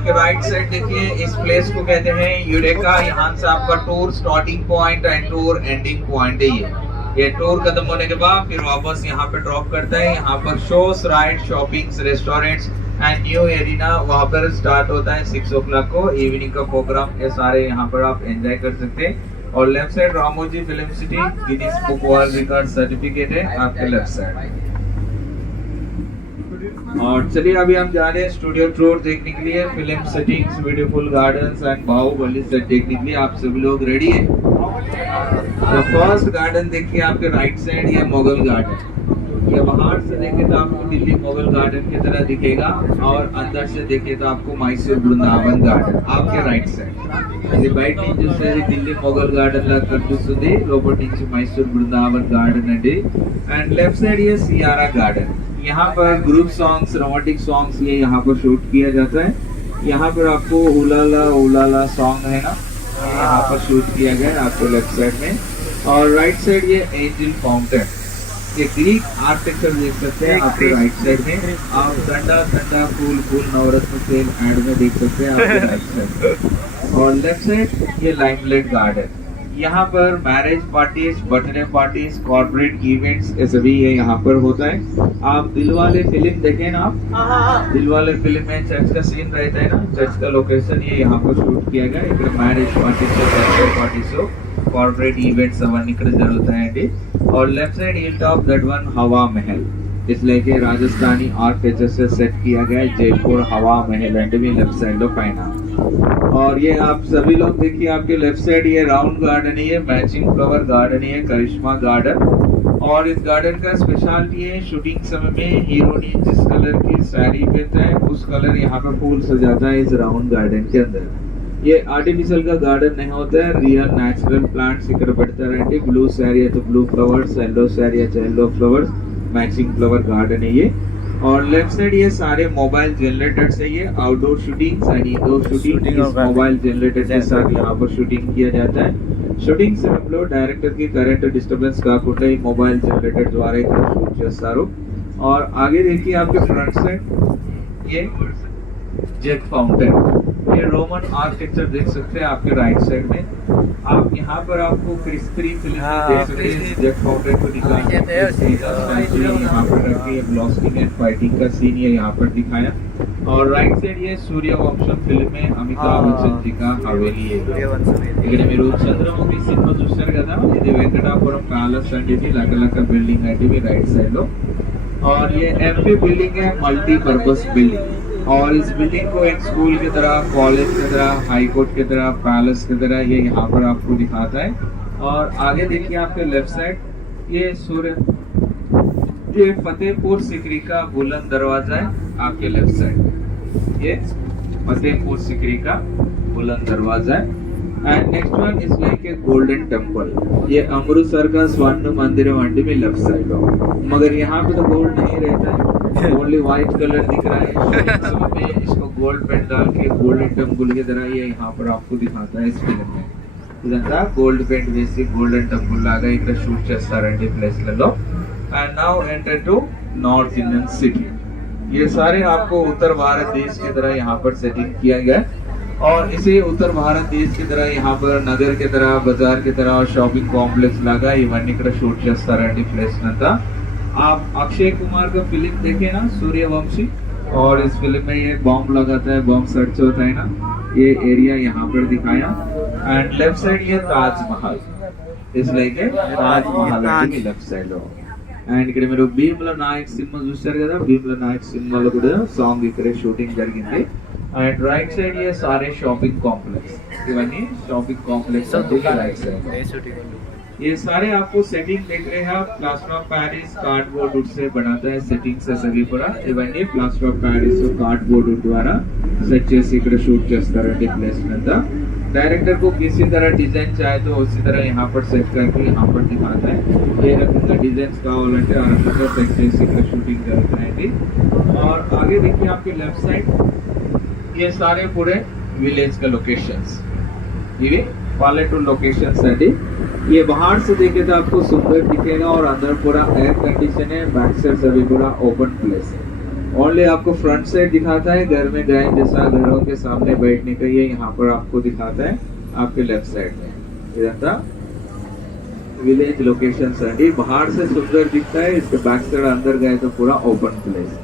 आपके right side देखिए, इस प्लेस को कहते हैं यूरेका। यहाँ से आपका tour starting point and tour ending point है ये टूर खत्म होने के बाद फिर वापस यहाँ पे ड्रॉप करता है। यहाँ पर shows, ride, shoppings, restaurants and new arena वहाँ पर स्टार्ट होता है 6 o'clock को। इवनिंग का प्रोग्राम ये सारे यहाँ पर आप एंजॉय कर सकते हैं। और left side Ramoji film city, Guinness book world record certificate है आपके लेफ्ट साइड। और चलिए अभी हम जा रहे हैं स्टूडियो टूर देखने के लिए, film settings, beautiful gardens and Baahubali set देखने के लिए। आप सभी लोग रेडी हैं? फर्स्ट गार्डन देखिए आपके राइट साइड, ये मुगल गार्डन। ये बाहर से देखे तो आपको दिल्ली मुगल गार्डन की तरह दिखेगा और अंदर से देखे तो आपको मैसूर वृंदावन गार्डन आपके राइट साइड। ఇది బయట నుంచి వచ్చేది ఢిల్లీ మొఘల్ గార్డెన్ లా కనిపిస్తుంది, లోపల నుంచి మైసూర్ బృందావన్ गार्डन అండి। एंड लेफ्ट साइड ये सियारा गार्डन। यहाँ पर ग्रुप सॉन्ग्स, रोमांटिक सॉन्ग्स ये यहाँ पर शूट किया जाता है। यहाँ पर आपको उलाला सॉन्ग है ना, यहाँ पर शूट किया गया है आपको लेफ्ट साइड में। और राइट साइड ये एंजल फाउंटेन, ये ग्रीक आर्किटेक्चर देख सकते हैं आपके राइट साइड में। आप ठंडा फूल नवरत्न तेल एड में देख सकते हैं आपके राइट साइड। और लेफ्ट साइड ये लाइमलाइट गार्डन, यहाँ पर marriage parties, birthday parties, corporate events ये सभी ये यहाँ पर होता है। आप दिलवाले फिल्म देखें ना, आप दिलवाले फिल्म में चर्च का सीन रहता है ना, चर्च का लोकेशन ये यहाँ पर शूट किया गया। ఇక్కడ marriage parties, birthday parties, corporate events అవన్నీ ఇక్కడ జరుగుతాయండి। और left side hill top that one हवा महल, इसलिए कि राजस्थानी आर्किटेक्चर से सेट किया गया है जयपुर हवा महल एंड भी लेफ्ट साइड लो पैना। और ये आप सभी लोग देखिए आपके लेफ्ट साइड ये राउंड गार्डन ही है, मैचिंग फ्लावर गार्डन ही है, करिश्मा गार्डन। और इस गार्डन का स्पेशलिटी है शूटिंग समय में हीरोइन जिस कलर की साड़ी पहनता है उस कलर यहाँ पर फूल सजाता है इस राउंड गार्डन के अंदर। ये आर्टिफिशियल का गार्डन नहीं होता है, रियल नेचुरल प्लांट्स ఇక్కడ పెడతారు అంటే ब्लू साड़ी है तो ब्लू फ्लावर्स, येलो साड़ी है तो yellow flowers, matching flower garden है ये। और लेफ्ट साइड ये सारे मोबाइल जनरेटर से ये outdoor shooting and indoor shooting इस मोबाइल जनरेटर के साथ यहाँ पर शूटिंग किया जाता है। शूटिंग से हम लोग डायरेक्टर की करंट डिस्टर्बेंस काకుండా ఈ मोबाइल जनरेटर द्वारा ఇక్కడ शूट చేస్తారు। और आगे देखिए आपके फ्रंट साइड ये जेट फाउंटेन, ये रोमन आर्किटेक्चर देख सकते हैं आपके राइट साइड में। आप यहाँ पर आपको क्रिस्पी फिल्म देख सकते हैं जेट फाउंटेन को दिखाया, यहाँ पर रखी है ब्लास्टिंग एंड फाइटिंग का सीन ये यहाँ पर दिखाया। और राइट साइड ये सूर्यवंशम फिल्म में अमिताभ बच्चन जी का हवेली है। ఇక్కడ మీరు చంద్రముఖి సినిమా చూస్తారు కదా, ఇది వెంకటాపురం ప్యాలెస్ అంటే ఇది లకలక బిల్డింగ్ అంటే ఇది రైట్ సైడ్ లో। और ये एमपी बिल्डिंग है, मल्टीपर्पज बिल्डिंग। और इस बिल्डिंग को एक स्कूल की तरह, कॉलेज की तरह, हाई कोर्ट की तरह, पैलेस की तरह ये यहाँ पर आपको दिखाता है। और आगे देखिए आपके लेफ्ट साइड ये फतेहपुर सिकरी का बुलंद दरवाजा है आपके लेफ्ट साइड। ये फतेहपुर सिकरी का बुलंद दरवाजा है। And next one is like a golden temple, ये अमृतसर का स्वर्ण मंदिर मंडी में लेफ्ट साइड हो, मगर यहाँ पे तो गोल्ड नहीं रहता है, ओनली व्हाइट कलर दिख रहा है। में इसको गोल्ड पेंट डाल के गोल्डन टेम्पल की तरह ये यहाँ पर आपको दिखाता है इस फिल्म में। ఇదంతా గోల్డ్ పెయింట్ వేసి గోల్డెన్ టెంపుల్ లాగా ఇక్కడ షూట్ చేస్తారండి ప్లేస్లలో। And now enter to north Indian city, ये सारे आपको उत्तर भारत देश की तरह यहाँ पर सेटिंग किया गया है। और इसे उत्तर भारत देश की तरह यहाँ पर नगर की तरह, बाजार की तरह, शॉपिंग कॉम्प्लेक्स लागा इवన్నీ ఇక్కడ షూట్ చేస్తారండి ప్లేస్ నంతా। आप अक्षय कुमार का फिल्म देखे ना सूर्यवंशी, और इस फिल्म में ये बॉम्ब लगाता है, बॉम्ब सर्च होता है ना, ये एरिया यहाँ पर दिखाया। एंड लेफ्ट साइड ये ताजमहल, इस लाइक ताजमहल लेफ्ट साइड లో। అండ్ ఇక్కడ మీరు భీమ్ల నాయక్ సినిమా చూస్తారు కదా, భీమ్ల నాయక్ సినిమాలో కూడా సాంగ్ ఇక్కడే షూటింగ్ జరిగింది। एंड राइट साइड ये सारे शॉपिंग कॉम्प्लेक्स, इवన్నీ शॉपिंग कॉम्प्लेक्स राइट साइड। ये सारे आपको सेटिंग देख रहे हैं आप, plaster of Paris cardboard wood से बनाता है सेटिंग से सभी पूरा इवన్నీ plaster of Paris cardboard wood द्वारा सेट చేసి ఇక్కడ షూట్ చేస్తారండి ప్లేస్ నంతా। डायरेक्टर को किसी तरह डिजाइन चाहे तो उसी तरह यहाँ पर सेट करके यहाँ पर दिखाता है, ये रकम डिजाइन కావాలంటే ఆ రకంగా సెట్ చేసి ఇక్కడ షూటింగ్ జరుగుతాయండి। और आगे देखिए आपके लेफ्ट साइड ये सारे पूरे विलेज का लोकेशंस, ये पॉलिटूर लोकेशंस है। ये बाहर से देखे तो आपको सुंदर दिखेगा और अंदर पूरा एयर कंडीशन है, बैक साइड सभी पूरा ओपन प्लेस है। ओनली आपको फ्रंट साइड दिखाता है, घर में गए जैसा घरों के सामने बैठने का ये यहाँ पर आपको दिखाता है आपके लेफ्ट साइड में। इधर विलेज लोकेशन अंडी, बाहर से सुंदर दिखता है, इसके बैक साइड अंदर गए तो पूरा ओपन प्लेस।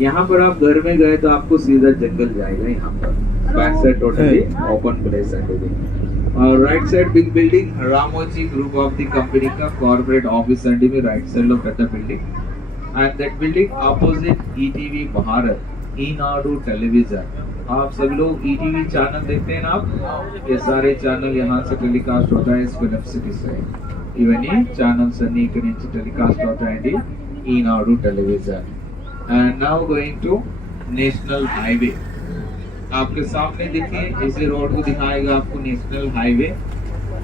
यहाँ पर आप घर में गए तो आपको सीधा जंगल जाएगा, यहाँ पर back side totally open place है। और right side big building Ramoji group of the company का कॉर्पोरेट ऑफिस अंडी में राइट साइड लो పెద్ద building and that building opposite ETV Bharat Eenadu television. आप सभी लोग ETV चैनल देखते हैं ना आप, ये सारे चैनल यहाँ से टेलीकास्ट होता है इस फिल्म सिटी से। इवनी चैनल्स अన్ని ఇక్కడ నుంచి टेलीकास्ट అవుతాయండి Eenadu television. and now going to national highway, आपके सामने देखिए इसी रोड को दिखाएगा आपको नेशनल हाईवे।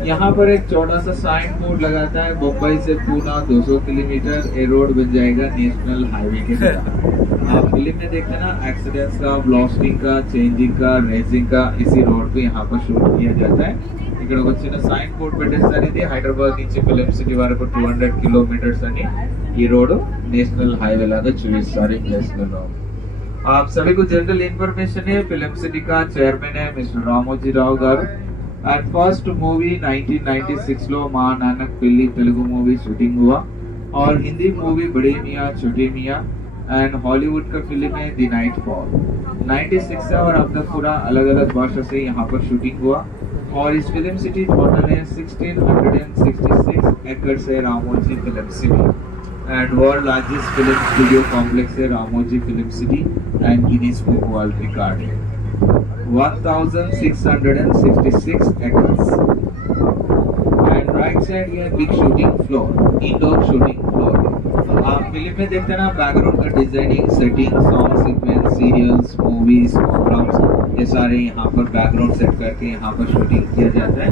यहाँ पर एक छोटा सा साइन बोर्ड लगाता है मुंबई से पूना 200 किलोमीटर, ये रोड बन जाएगा नेशनल हाईवे के तरह। आप फिल्म में देखते हैं ना एक्सीडेंट्स का, ब्लास्टिंग का, चेंजिंग का, रेसिंग का इसी रोड पे यहाँ पर शूट किया जाता है। ఇక్కడ ఒక చిన్న సైన్ బోర్డ్ పెట్టేస్తారు, ఇది హైదరాబాద్ నుంచి ఫిలిం సిటీ వరకు 200 కిలోమీటర్స్ అని ఈ రోడ్ నేషనల్ హైవే లాగా చూపిస్తారు ఈ ప్లేస్ లో। आप सभी को जनरल इन्फॉर्मेशन है, फिल्म सिटी का चेयरमैन है mister Ramoji Rao garu. And first movie 1996 लो मां नानक पेल्ली तेलुगु मूवी शूटिंग हुआ, और हिंदी मूवी बड़े मियाँ छोटे मियाँ, एंड हॉलीवुड का फिल्म है द नाइट फॉल 96 से, और अब तक पूरा अलग अलग भाषा से यहाँ पर शूटिंग हुआ। और इस फिल्म सिटी टोटल है 1666 एकड़ से Ramoji film city, and world largest film studio complex है Ramoji film city, and Guinness book world record है 1666 acres। And right side ये big shooting floor, indoor shooting floor. आप फिल्म में देखते हैं ना बैकग्राउंड का designing, setting, song sequence, serials, movies, programs, ये सारे यहाँ पर बैकग्राउंड सेट करके यहाँ पर शूटिंग किया जाता है।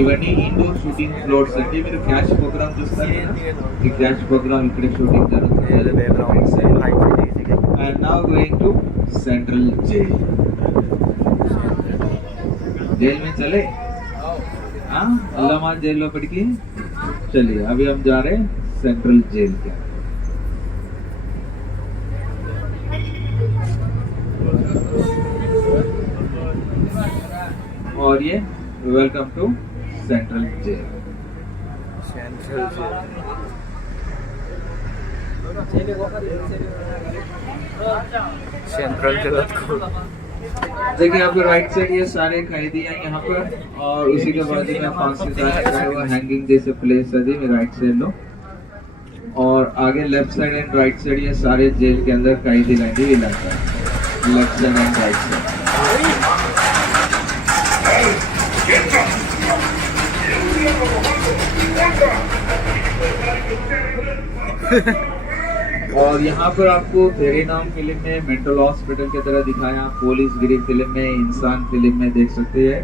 इवनी इंडोर शूटिंग फ्लोर అంటే మీరు క్యాష్ ప్రోగ్రామ్ చూస్తారు కదా, ఈ క్యాష్ ప్రోగ్రామ్ ఇక్కడ షూటింగ్ జరుగుతుంది। And now going to central jail। Jail में चले अल्लामा जेल लोपटिकी चलिए, अभी हम जा रहे हैं सेंट्रल जेल के। और ये welcome to central jail. Central jail देखिए आपके राइट साइड ये सारे कैदी हैं यहाँ पर, और उसी के बाद में फांसी का हैंगिंग जैसे प्लेस है मेरे राइट साइड लो, और आगे left side and right side ये सारे जेल के अंदर कैदी लाइन भी लगता है, left side and right side. और यहाँ पर आपको तेरे नाम फिल्म में मेंटल हॉस्पिटल की तरह दिखाया, पुलिस गिरी फिल्म में, इंसान फिल्म में देख सकते हैं,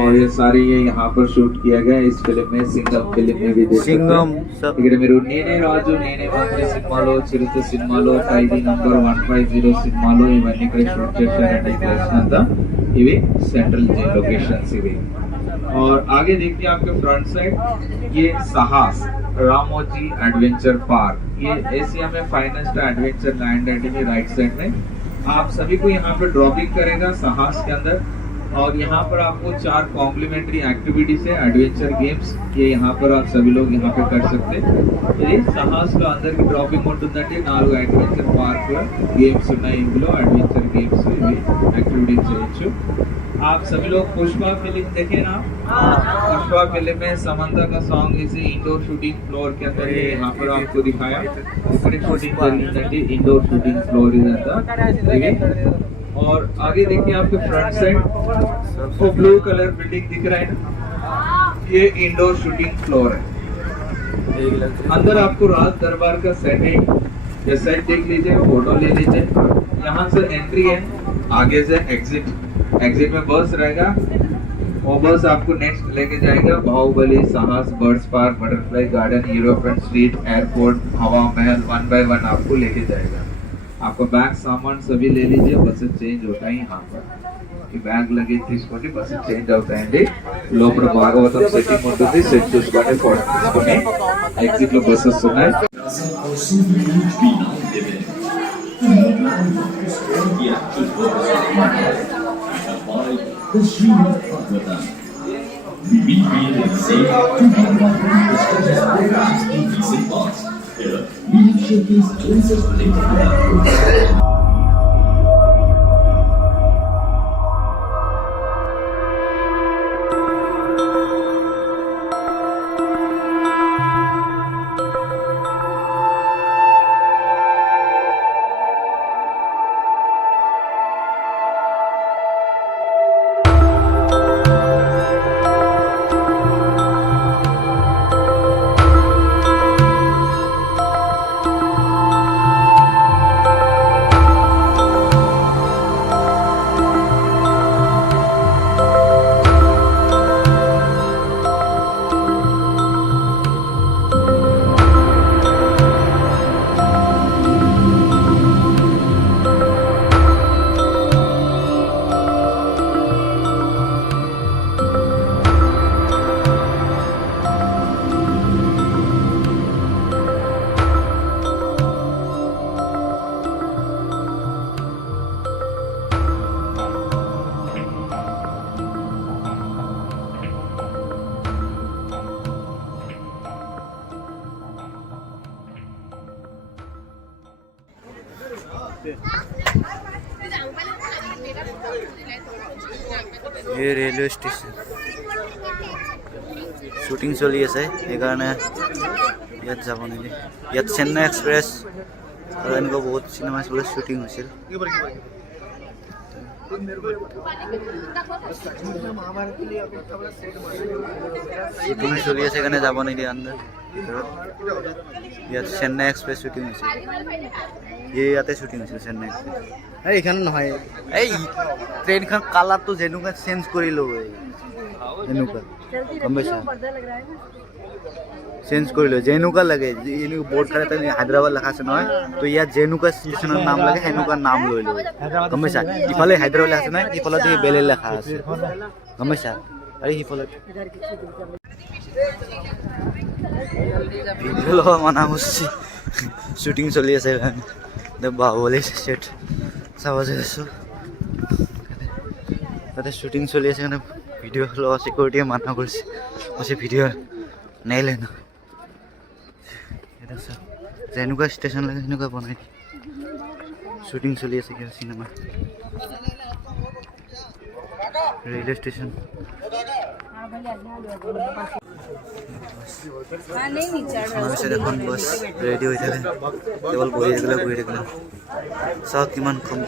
और ये सारे ये यहाँ पर शूट किया गया इस फिल्म में। सिंगम फिल्म में भी देख सकते हैं। ఇక్కడ మీరు నేనే రాజు నేనే మంత్రి సినిమాలో, చిరుత సినిమాలో, ఖైదీ నంబర్ 150 సినిమాలో ఇవన్నీ ఇక్కడ షూట్ చేశారండి ప్లేస్ అంతా। ఇవి सेंट्रल जेल लोकेशंस ఇవి। और आगे देखिए आपके फ्रंट साइड ये साहस रामोजी एडवेंचर पार्क, ये एशिया में फाइनेस्ट एडवेंचर लैंड है राइट साइड में। आप सभी को यहाँ पे ड्रॉपिंग करेगा साहस के अंदर, और यहाँ पर आपको 4 कॉम्प्लीमेंट्री एक्टिविटीज है एडवेंचर गेम्स, ये यहाँ पर आप सभी लोग यहाँ पे कर सकते हैं। ये साहस లో अंदर की ड्रॉपिंग ఉంటుందండి, 4 एडवेंचर पार्क गेम्स ఉన్నాయి, ఇందులో एडवेंचर गेम्स ఇవి యాక్టివిటీస్ చేయొచ్చు। आप सभी लोग पुष्पा फिल्म देखे ना, पुष्पा फिल्म में समंता का सॉन्ग इसे इंडोर शूटिंग फ्लोर के अंदर यहाँ पर आपको दिखाया, शूटिंग इंडोर शूटिंग फ्लोर इधर। और आगे देखिए आपके फ्रंट साइड वो ब्लू कलर बिल्डिंग दिख रहा है ना, ये इंडोर शूटिंग फ्लोर है। अंदर आपको राज दरबार का सेट है, ये सेट देख लीजिए, फोटो ले लीजिए। यहाँ से एंट्री है, आगे से एग्जिट, एग्जिट में बस रहेगा, वो बस आपको नेक्स्ट लेके जाएगा बाहुबली, साहस, birds park, butterfly garden, European street, airport, हवा महल 1 by 1 आपको लेके जाएगा। आपका बैग सामान सभी ले लीजिए, बसेस चेंज होता है यहाँ पर, బ్యాగ్ లగేజ్ తీసుకోండి, బస్సు చేంజ్ అవుతాయండి। లోపల భాగవతం సెట్టింగ్ ఉంటుంది, సెట్ చూసుకోండి, ఫోటో తీసుకొని ఎగ్జిట్ లో బస్సెస్ ఉన్నాయి। avoid the stream of Bhagavatam. We recreated safe to Bhagavatam prestigious programs in recent past. Here, we have showcased glimpses related to that program. ये railway station shooting चलि আছে সেইকাৰণে ইয়াত যাব নিদি ইয়াত চেন্নাই এক্সপ্ৰেছ আৰু এনেকুৱা বহুত চিনেমা চলে শ্বুটিং হৈছিল শ্বুটিং চলি আছে কাৰণে যাব নিদি আন্দাৰ ইয়াত চেন্নাই এক্সপ্ৰেছ শ্বুটিং হৈছিল ইয়াতে শ্বুটিং হৈছিল চেন্নাই এক্সপ্ৰেছ এইখানে নহয় এই ট্ৰেইনখন কালাৰটো যেনেকুৱা চেঞ্জ কৰি ল'ব এনেকুৱা গম পাইছা চেঞ্জ কৰি লয় যেনেকুৱা লাগে এনেকুৱা বৰ্ড খালে তাত হায়দৰাবাদ লেখা আছে নহয় তো ইয়াত যেনেকুৱা ষ্টেচনৰ নাম লাগে সেনেকুৱা নাম লৈ লয় গম পাইছা ইফালে হায়দৰাবাদ লেখা আছে নহয় ইফালে বেলেগ লেখা আছে গম পাইছা আৰু সিফালে ভিডিঅ' ল'ব মানা কৰিছে শ্বুটিং চলি আছে বাহুবলী ছেট চাব যাই আছোঁ তাতে শ্বুটিং চলি আছে কাৰণে ভিডিঅ' লোৱা চিকিউৰিটিয়ে মানা কৰিছে কৈছে ভিডিঅ' নেলে ন যেনেকুৱা ষ্টেচন লাগে সেনেকুৱা বনাই দিয়ে শ্বুটিং চলি আছে কিবা চিনেমা ৰেলৱে ষ্টেচন এখন বাছ ৰেডি হৈ থাকে কেৱল বহি থাকিলে চাওক কিমান কম